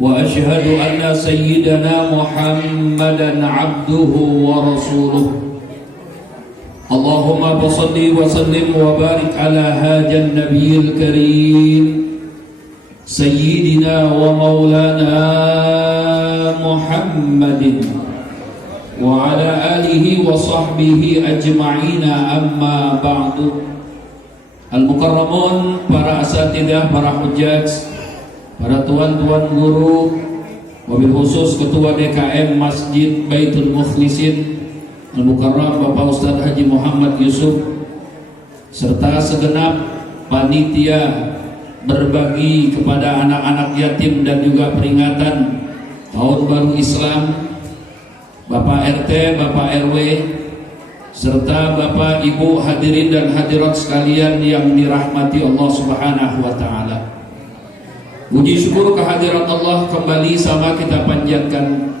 وأشهد أن سيدنا محمدا عبده ورسوله اللهم صل وسلم وبارك على هذا النبي الكريم سيدنا ومولانا محمد وعلى آله وصحبه أجمعين أما بعد. Al-Mukarramun, para asatidah, para hujjaj, para tuan-tuan guru, wabil khusus Ketua DKM Masjid Baitul Mukhlisin Al-Mukarram Bapak Ustadz Haji Muhammad Yusuf, serta segenap panitia berbagi kepada anak-anak yatim dan juga peringatan Tahun Baru Islam, Bapak RT, Bapak RW, serta Bapak Ibu hadirin dan hadirat sekalian yang dirahmati Allah Subhanahu wa taala. Puji syukur kehadirat Allah kembali sama kita panjatkan.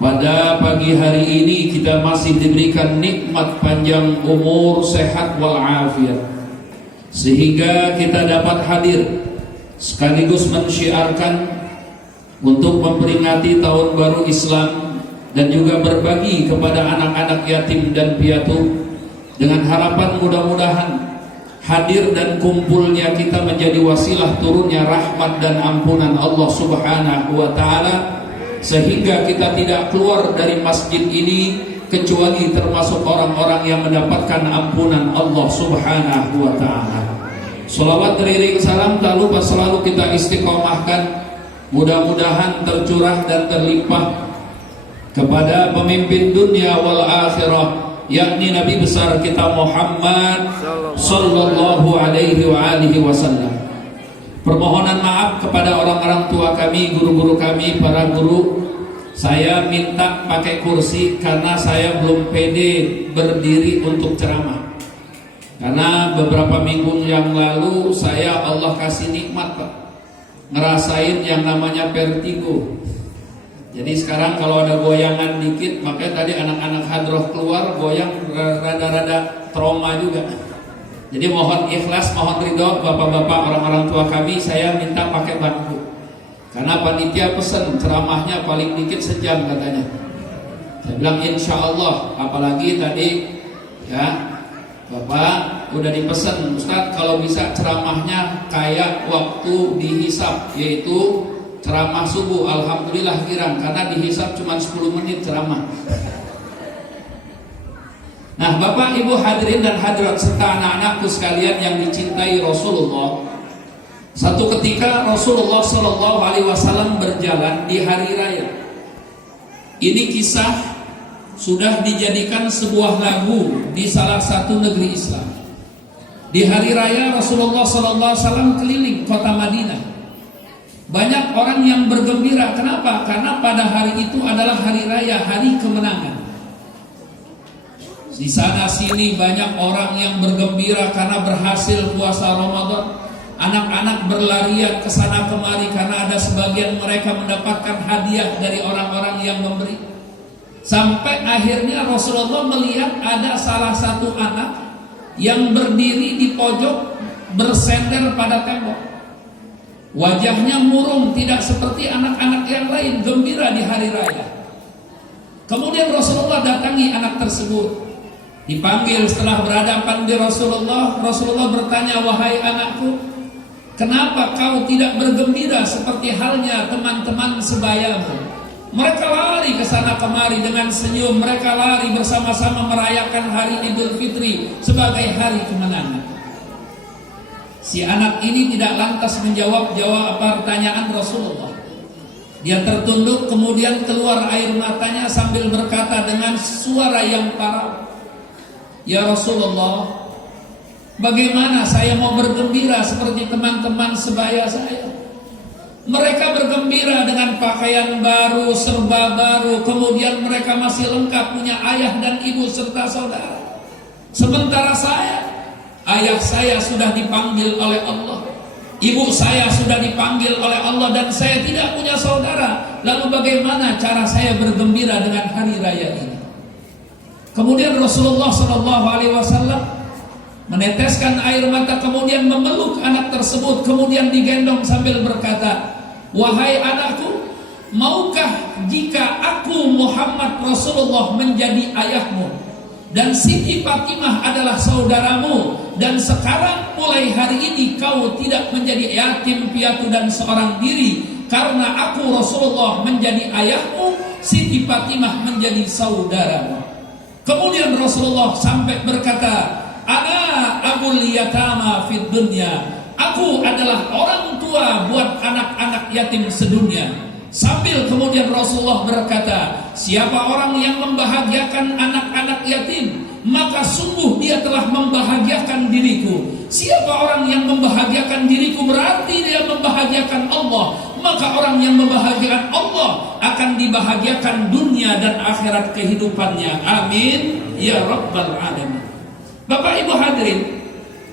Pada pagi hari ini kita masih diberikan nikmat panjang umur, sehat wal afiat, sehingga kita dapat hadir sekaligus mensyiarkan untuk memperingati Tahun Baru Islam dan juga berbagi kepada anak-anak yatim dan piatu, dengan harapan mudah-mudahan hadir dan kumpulnya kita menjadi wasilah turunnya rahmat dan ampunan Allah Subhanahu wa taala, sehingga kita tidak keluar dari masjid ini kecuali termasuk orang-orang yang mendapatkan ampunan Allah Subhanahu wa taala. Shalawat teriring salam tak lupa selalu kita istiqomahkan, mudah-mudahan tercurah dan terlimpah kepada pemimpin dunia wal akhirah, yakni Nabi besar kita Muhammad sallallahu alaihi wa alihi wasallam. Permohonan maaf kepada orang-orang tua kami, guru-guru kami, para guru. Saya minta pakai kursi karena saya belum pede berdiri untuk ceramah. Karena beberapa minggu yang lalu saya Allah kasih nikmat, Pak, ngerasain yang namanya vertigo. Jadi sekarang kalau ada goyangan dikit, makanya tadi anak-anak hadroh keluar goyang, rada-rada trauma juga. Jadi mohon ikhlas, mohon ridho bapak-bapak, orang-orang tua kami, saya minta pakai bangku. Karena panitia pesen ceramahnya paling dikit sejam katanya. Saya bilang insya Allah, apalagi tadi ya bapak udah dipesen, Ustadz kalau bisa ceramahnya kayak waktu dihisab, yaitu ceramah subuh. Alhamdulillah girang karena dihisab cuma 10 menit ceramah. Nah, Bapak Ibu hadirin dan hadirat serta anak-anakku sekalian yang dicintai Rasulullah, satu ketika Rasulullah Shallallahu Alaihi Wasallam berjalan di hari raya. Ini kisah sudah dijadikan sebuah lagu di salah satu negeri Islam. Di hari raya Rasulullah Shallallahu Alaihi Wasallam keliling kota Madinah. Banyak orang yang bergembira. Kenapa? Karena pada hari itu adalah hari raya, hari kemenangan. Di sana sini banyak orang yang bergembira karena berhasil puasa Ramadan. Anak-anak berlarian ke sana kemari karena ada sebagian mereka mendapatkan hadiah dari orang-orang yang memberi. Sampai akhirnya Rasulullah melihat ada salah satu anak yang berdiri di pojok bersender pada tembok. Wajahnya murung, tidak seperti anak-anak yang lain, gembira di hari raya. Kemudian Rasulullah datangi anak tersebut. Dipanggil setelah berhadapan di Rasulullah. Rasulullah bertanya, wahai anakku, kenapa kau tidak bergembira seperti halnya teman-teman sebayamu? Mereka lari ke sana kemari dengan senyum. Mereka lari bersama-sama merayakan hari Idul Fitri sebagai hari kemenangan. Si anak ini tidak lantas menjawab pertanyaan Rasulullah. Dia tertunduk, kemudian keluar air matanya sambil berkata dengan suara yang parau, ya Rasulullah, bagaimana saya mau bergembira seperti teman-teman sebaya saya? Mereka bergembira dengan pakaian baru, serba baru, kemudian mereka masih lengkap punya ayah dan ibu serta saudara. Sementara saya, ayah saya sudah dipanggil oleh Allah, ibu saya sudah dipanggil oleh Allah, dan saya tidak punya saudara. Lalu bagaimana cara saya bergembira dengan hari raya ini? Kemudian Rasulullah SAW meneteskan air mata, kemudian memeluk anak tersebut, kemudian digendong sambil berkata, wahai anakku, maukah jika aku Muhammad Rasulullah menjadi ayahmu dan Siti Fatimah adalah saudaramu, dan sekarang mulai hari ini kau tidak menjadi yatim piatu dan seorang diri karena aku Rasulullah menjadi ayahmu, Siti Fatimah menjadi saudaramu. Kemudian Rasulullah sampai berkata, ana abul yatama fid dunya, aku adalah orang tua buat anak-anak yatim sedunia. Sambil kemudian Rasulullah berkata, siapa orang yang membahagiakan anak-anak yatim, maka sungguh dia telah membahagiakan diriku. Siapa orang yang membahagiakan diriku, berarti dia membahagiakan Allah. Maka orang yang membahagiakan Allah akan dibahagiakan dunia dan akhirat kehidupannya. Amin ya rabbal alamin. Bapak Ibu hadirin,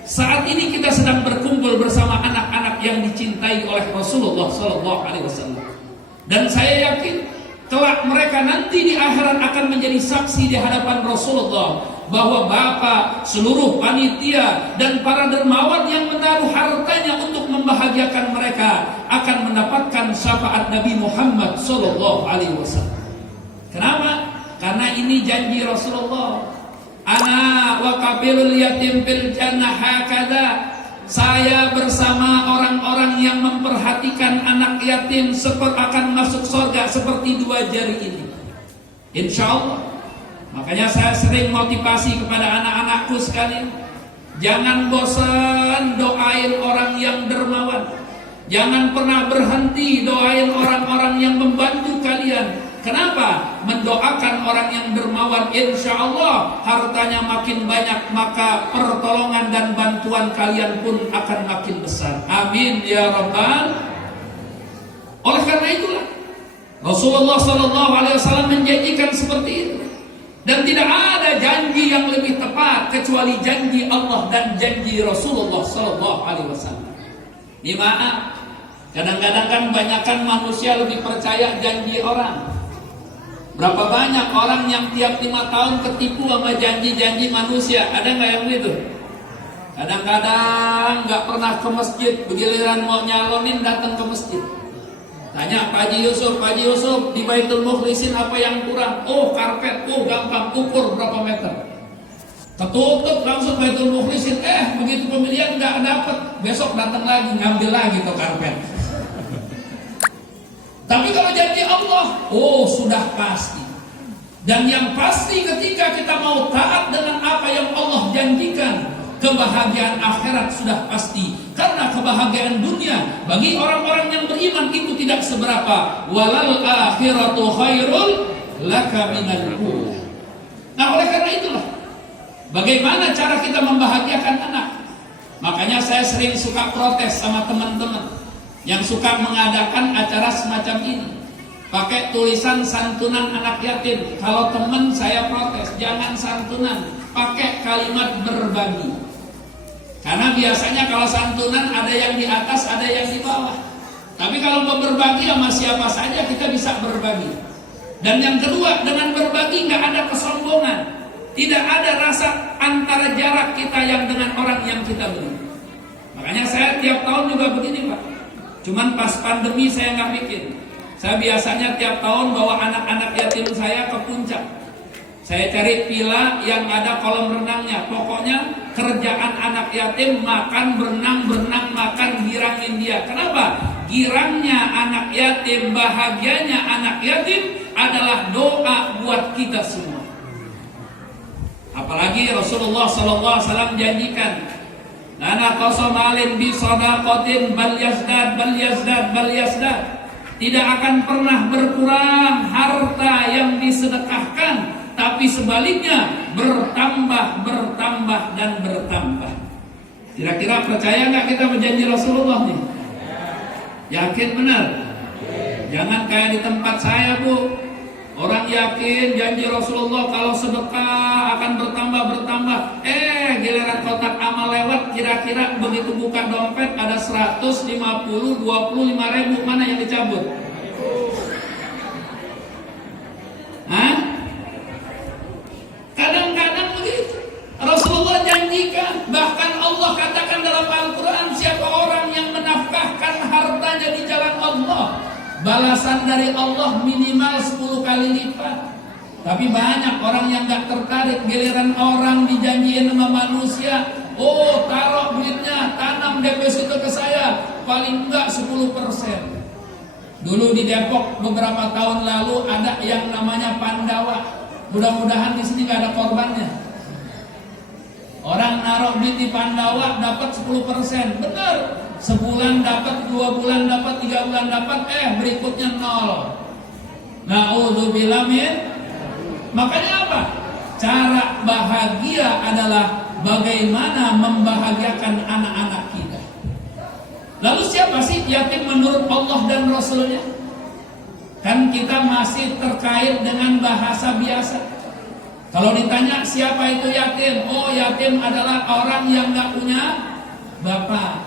saat ini kita sedang berkumpul bersama anak-anak yang dicintai oleh Rasulullah SAW. Dan saya yakin kelak mereka nanti di akhirat akan menjadi saksi di hadapan Rasulullah bahwa Bapak, seluruh panitia dan para dermawan yang menaruh hartanya untuk membahagiakan mereka akan mendapatkan syafaat Nabi Muhammad SAW. Kenapa? Karena ini janji Rasulullah. Ana wa kafilul yatim fil jannah hakada. Saya bersama orang-orang yang memperhatikan anak yatim akan masuk surga seperti dua jari ini, insya Allah. Makanya saya sering motivasi kepada anak-anakku sekalian, jangan bosan doain orang yang dermawan, jangan pernah berhenti doain orang-orang yang membantu kalian. Kenapa? Mendoakan orang yang dermawan, insya Allah hartanya makin banyak, maka pertolongan dan bantuan kalian pun akan makin besar. Amin ya rabbal. Oleh karena itulah Rasulullah SAW menjanjikan seperti itu, dan tidak ada janji yang lebih tepat kecuali janji Allah dan janji Rasulullah SAW. Maaf, kadang-kadang kan banyakkan manusia lebih percaya janji orang. Berapa banyak orang yang tiap 5 tahun ketipu sama janji-janji manusia? Ada nggak yang begitu? Kadang-kadang nggak pernah ke masjid, begiliran mau nyalonin datang ke masjid. Tanya Pak Haji Yusuf, di Baitul Mukhlisin apa yang kurang? Oh karpet, oh gampang, ukur berapa meter. Ketutup langsung Baitul Mukhlisin, begitu pemilihan nggak dapat, besok datang lagi ngambil lagi tuh karpet. Tapi kalau janji Allah, oh sudah pasti. Dan yang pasti ketika kita mau taat dengan apa yang Allah janjikan, kebahagiaan akhirat sudah pasti. Karena kebahagiaan dunia bagi orang-orang yang beriman itu tidak seberapa. Walal akhiratu khairul laka minal ula. Nah oleh karena itulah, bagaimana cara kita membahagiakan anak? Makanya saya sering suka protes sama teman-teman yang suka mengadakan acara semacam ini, pakai tulisan santunan anak yatim. Kalau teman saya protes, jangan santunan, pakai kalimat berbagi. Karena biasanya kalau santunan ada yang di atas, ada yang di bawah. Tapi kalau mau berbagi sama siapa saja kita bisa berbagi. Dan yang kedua, dengan berbagi nggak ada kesombongan, tidak ada rasa antara jarak kita yang dengan orang yang kita beri. Makanya saya tiap tahun juga begini Pak. Cuman pas pandemi saya nggak bikin. Saya biasanya tiap tahun bawa anak-anak yatim saya ke puncak. Saya cari villa yang ada kolam renangnya. Pokoknya kerjaan anak yatim makan, berenang, makan, girangin dia. Kenapa? Girangnya anak yatim, bahagianya anak yatim adalah doa buat kita semua. Apalagi Rasulullah SAW janjikan, Nana kosomalin bi sodakotin bal yazdad. Tidak akan pernah berkurang harta yang disedekahkan, tapi sebaliknya bertambah dan bertambah. Kira-kira percaya nggak kita berjanji Rasulullah nih? Yakin benar? Jangan kayak di tempat saya Bu. Orang yakin janji Rasulullah kalau sedekah akan bertambah. Giliran kotak amal lewat, kira-kira begitu buka dompet ada 150, 25 ribu, mana yang dicabut? Kadang-kadang begitu. Rasulullah janjikan, bahkan Allah katakan dalam Al-Quran, siapa orang yang menafkahkan hartanya di jalan Allah, balasan dari Allah minimal 10 kali lipat. Tapi banyak orang yang gak tertarik, giliran orang dijanjiin sama manusia, oh taruh duitnya, tanam deposito ke saya, paling enggak 10%. Dulu di Depok beberapa tahun lalu ada yang namanya Pandawa. Mudah-mudahan di sini gak ada korbannya. Orang naruh duit di Pandawa dapat 10%, bener. Sebulan dapat, 2 bulan dapat, 3 bulan dapat, berikutnya 0. Na'udzubillah min. Makanya apa? Cara bahagia adalah bagaimana membahagiakan anak-anak kita. Lalu siapa sih yatim menurut Allah dan Rasulnya? Kan kita masih terkait dengan bahasa biasa. Kalau ditanya siapa itu yatim? Oh, yatim adalah orang yang gak punya bapak.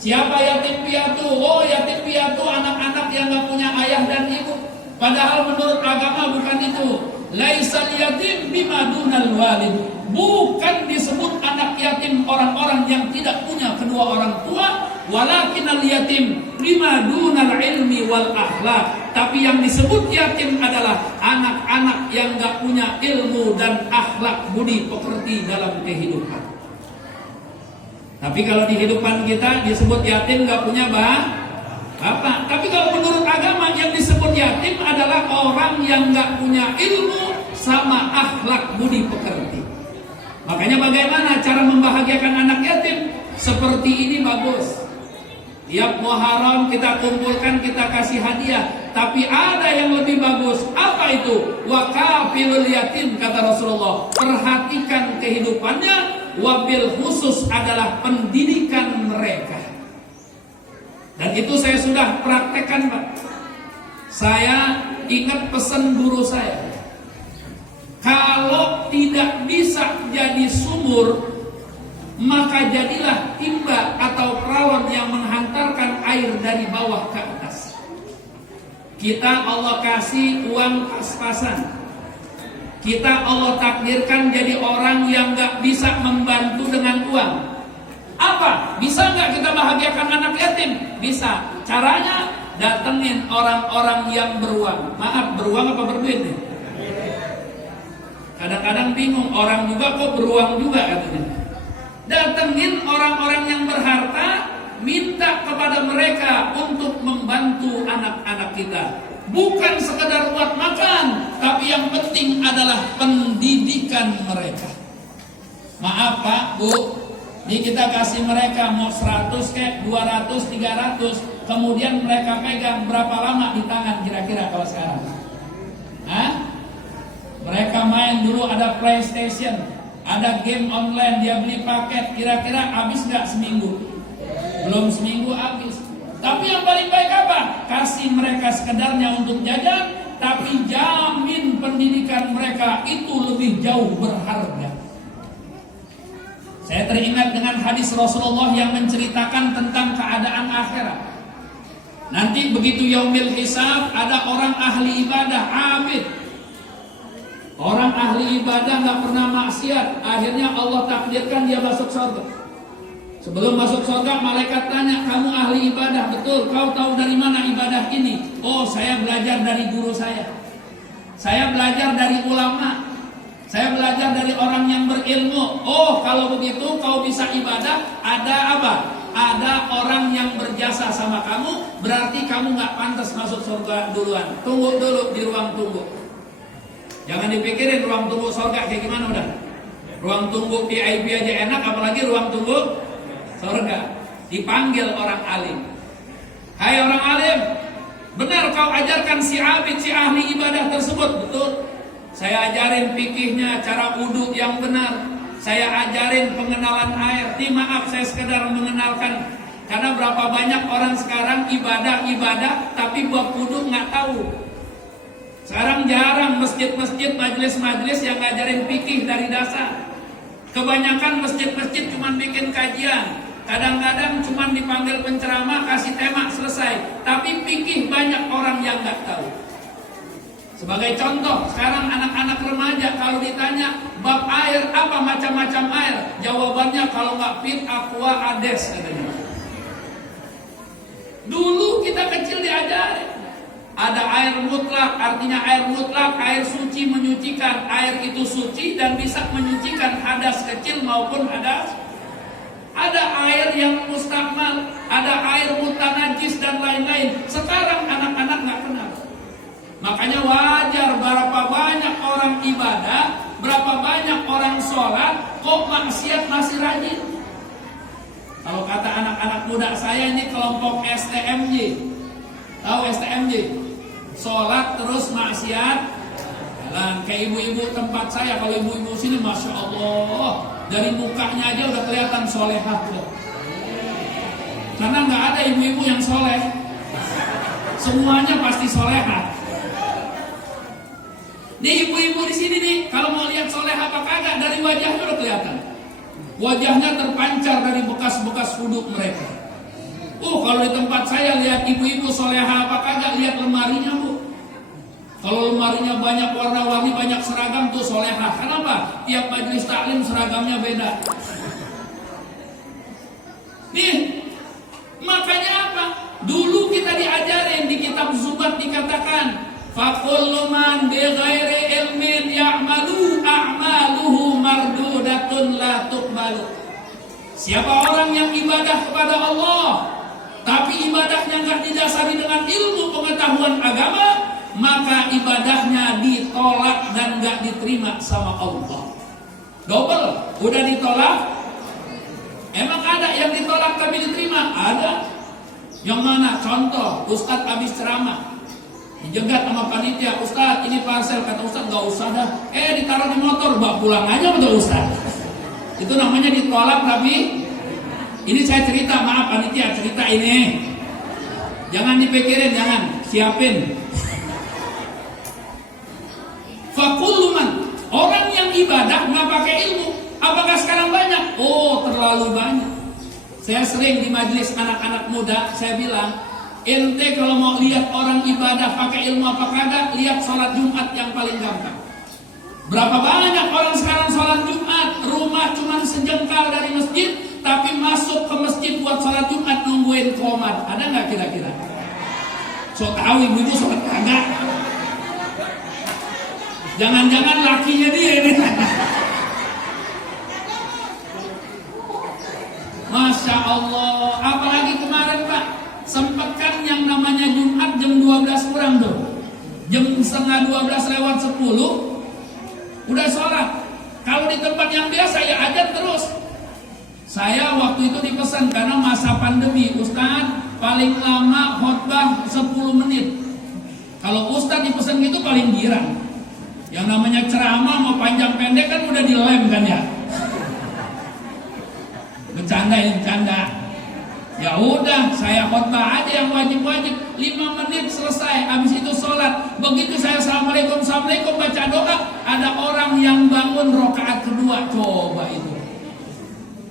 Siapa yatim piatu? Oh, yatim piatu anak-anak yang gak punya ayah dan ibu. Padahal menurut agama bukan itu. Laisal yatim bima dunal walid. Bukan disebut anak yatim orang-orang yang tidak punya kedua orang tua, walakinal yatim bima dunal ilmi wal akhlak. Tapi yang disebut yatim adalah anak-anak yang enggak punya ilmu dan akhlak budi pekerti dalam kehidupan. Tapi kalau di kehidupan kita disebut yatim enggak punya bapak. Tapi kalau menurut agama yang disebut yatim adalah orang yang enggak punya ilmu sama akhlak budi pekerti. Makanya bagaimana cara membahagiakan anak yatim? Seperti ini bagus. Tiap Muharram kita kumpulkan, kita kasih hadiah. Tapi ada yang lebih bagus. Apa itu? Wakafilul yatim, kata Rasulullah. Perhatikan kehidupannya. Wabil khusus adalah pendidikan mereka. Dan itu saya sudah praktekkan, Pak. Saya ingat pesan guru saya. Kalau tidak bisa jadi sumur, maka jadilah timba atau perawan yang menghantarkan air dari bawah ke atas. Kita Allah kasih uang pas-pasan. Kita Allah takdirkan jadi orang yang gak bisa membantu dengan uang. Apa? Bisa gak kita bahagiakan anak yatim? Bisa. Caranya datengin orang-orang yang beruang. Maaf, beruang apa berduit nih? Kadang-kadang bingung, orang juga kok beruang juga katanya. Datengin orang-orang yang berharta, minta kepada mereka untuk membantu anak-anak kita. Bukan sekedar buat makan, tapi yang penting adalah pendidikan mereka. Maaf Pak, Bu, ini kita kasih mereka mau 100 kayak 200, 300, kemudian mereka pegang berapa lama di tangan kira-kira kalau sekarang? Hah? Mereka main dulu ada PlayStation, ada game online, dia beli paket, kira-kira habis gak seminggu? Belum seminggu habis. Tapi yang paling baik apa? Kasih mereka sekedarnya untuk jajan, tapi jamin pendidikan mereka itu lebih jauh berharga. Saya teringat dengan hadis Rasulullah yang menceritakan tentang keadaan akhirat. Nanti begitu yaumil hisab, ada orang ahli ibadah, abid. Orang ahli ibadah gak pernah maksiat, akhirnya Allah takdirkan dia masuk surga. Sebelum masuk surga, malaikat tanya, kamu ahli ibadah, betul, kau tahu dari mana ibadah ini? Oh, saya belajar dari guru saya. Saya belajar dari ulama. Saya belajar dari orang yang berilmu. Oh, kalau begitu kau bisa ibadah, ada apa? Ada orang yang berjasa sama kamu, berarti kamu gak pantas masuk surga duluan. Tunggu dulu di ruang tunggu. Jangan dipikirin ruang tunggu surga kayak gimana udah. Ruang tunggu VIP aja enak, apalagi ruang tunggu surga. Dipanggil orang alim. Hai orang alim, benar kau ajarkan si abid, si ahli ibadah tersebut? Betul. Saya ajarin fikihnya, cara wudhu yang benar. Saya ajarin pengenalan air. Maaf, saya sekedar mengenalkan. Karena berapa banyak orang sekarang ibadah, tapi buat wudhu nggak tahu. Sekarang jarang masjid-masjid, majelis-majelis yang ngajarin fikih dari dasar. Kebanyakan masjid-masjid cuma bikin kajian. Kadang-kadang cuma dipanggil penceramah, kasih tema, selesai. Tapi fikih banyak orang yang nggak tahu. Sebagai contoh, sekarang anak-anak remaja kalau ditanya bab air, apa macam-macam air? Jawabannya kalau nggak fit, aqua, ades katanya. Dulu kita kecil diajarin. artinya air mutlak, air suci menyucikan. Air itu suci dan bisa menyucikan hadas kecil maupun hadas. Ada air yang mustakmal, ada air mutanajis dan lain-lain. Sekarang anak-anak nggak kenal. Makanya wajar berapa banyak orang ibadah, berapa banyak orang sholat, kok maksiat masih rajin. Kalau kata anak-anak muda saya ini kelompok STMJ. Tahu STMJ? Sholat terus maksiat jalan. Kayak ibu-ibu tempat saya, kalau ibu-ibu sini Masya Allah, dari mukanya aja udah kelihatan solehah loh. Karena nggak ada ibu-ibu yang soleh, semuanya pasti solehah. Nih ibu-ibu di sini nih, kalau mau lihat solehah apa kagak, dari wajahnya udah kelihatan. Wajahnya terpancar dari bekas-bekas wudhu mereka. Kalau di tempat saya lihat ibu-ibu solehah apa kagak, lihat lemarinya bu. Kalau lemarinya banyak warna-warni, banyak seragam tuh solehah. Kenapa? Tiap majelis taklim seragamnya beda. Nih, makanya apa? Dulu kita diajarin di kitab Zubat dikatakan, fakullu man bighairi ilmin ya'malu a'maluhu mardudatun la tuqbalu. Siapa orang yang ibadah kepada Allah, tapi ibadahnya nggak didasari dengan ilmu pengetahuan agama, maka ibadahnya ditolak dan nggak diterima sama Allah. Double, udah ditolak. Emang ada yang ditolak tapi diterima? Ada. Yang mana? Contoh, Ustadz habis ceramah, dijegat sama panitia, Ustadz ini parcel, kata Ustadz nggak usah dah. Ditaruh di motor, bawa pulang aja betul Ustadz. Itu namanya ditolak tapi ini saya cerita, maaf panitia cerita ini. Jangan dipikirin, jangan, siapin. Fakulluman, orang yang ibadah nggak pakai ilmu, apakah sekarang banyak? Terlalu banyak. Saya sering di majelis anak-anak muda, saya bilang, ente kalau mau lihat orang ibadah pakai ilmu apa kagak, lihat sholat Jumat yang paling gampang. Berapa banyak orang sekarang sholat Jumat, rumah cuma sejengkal dari masjid, tapi masuk ke masjid buat sholat Jumat nungguin qomat. Ada nggak kira-kira? So tahu ibu-ibu sholat kagak? Jangan-jangan lakinya dia ini. Masya Allah. Apalagi kemarin Pak, sempat kan yang namanya Jumat jam 12 kurang tuh, jam setengah 12 lewat 10 udah sholat. Kalau di tempat yang biasa ya adzan terus. Saya waktu itu dipesan karena masa pandemi, Ustadz paling lama khotbah 10 menit. Kalau Ustadz dipesan gitu paling girang. Yang namanya ceramah mau panjang pendek kan udah dilem kan ya. Bercanda ya bercanda. Ya udah, saya khotbah aja yang wajib-wajib 5 menit selesai. Habis itu sholat. Begitu saya assalamualaikum baca doa, ada orang yang bangun rakaat kedua. Coba itu.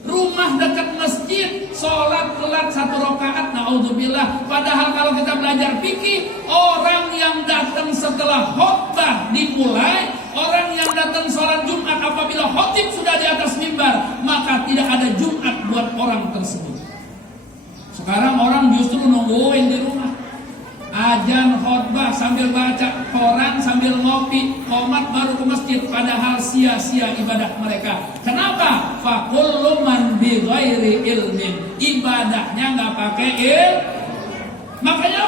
Rumah dekat masjid, sholat telat 1 rakaat, naudzubillah. Padahal kalau kita belajar fikih, orang yang datang setelah khotbah dimulai, orang yang datang sholat Jumat apabila khotib sudah di atas mimbar, maka tidak ada Jumat buat orang tersebut. Sekarang orang justru nungguin di rumah, adzan khotbah sambil baca koran sambil ngopi, qomat baru ke masjid, padahal sia-sia ibadah mereka. Kenapa? Fakullu man bi ghairi ilmin, ibadahnya nggak pakai ilmu. Makanya